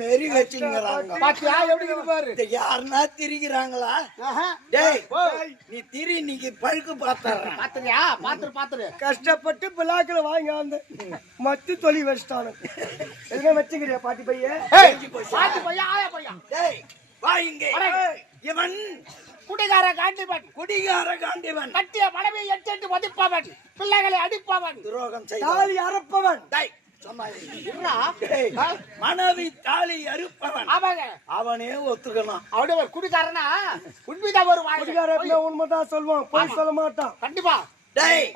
மெரி வச்சுங்கிறாங்க பாத்தியா எப்படி பாரு யாருன்னா திரிக்கிறாங்களா? டேய் நீ திரி இன்னைக்கு பழுக்கு பாத்துறியா? பாத்துரு கஷ்டப்பட்டு பிளாக்ல வாங்கி வந்து மத்தி தொலி வச்சிட்டானு எதுனா வச்சுக்கிறியா பாட்டி பையன்? பாட்டி பையன் ஆயா பையன். டேய் வா இங்க. இவன் குடிகார காண்டிவன் கட்டிய மனைவி எட்டு மதிப்பவன், பிள்ளைகளை அடிப்பவன், துரோகம் செய்ய தாலி அறுப்பவன். மனைவி தாலி அறுப்பவன் அவனே ஒத்துக்கணும். அவனே ஒரு குடிகாரனா உண்மைதான். ஒரு குடிகார உண்மைதான் சொல்லுவான், பொய் சொல்ல மாட்டான். கண்டிப்பா. டேய்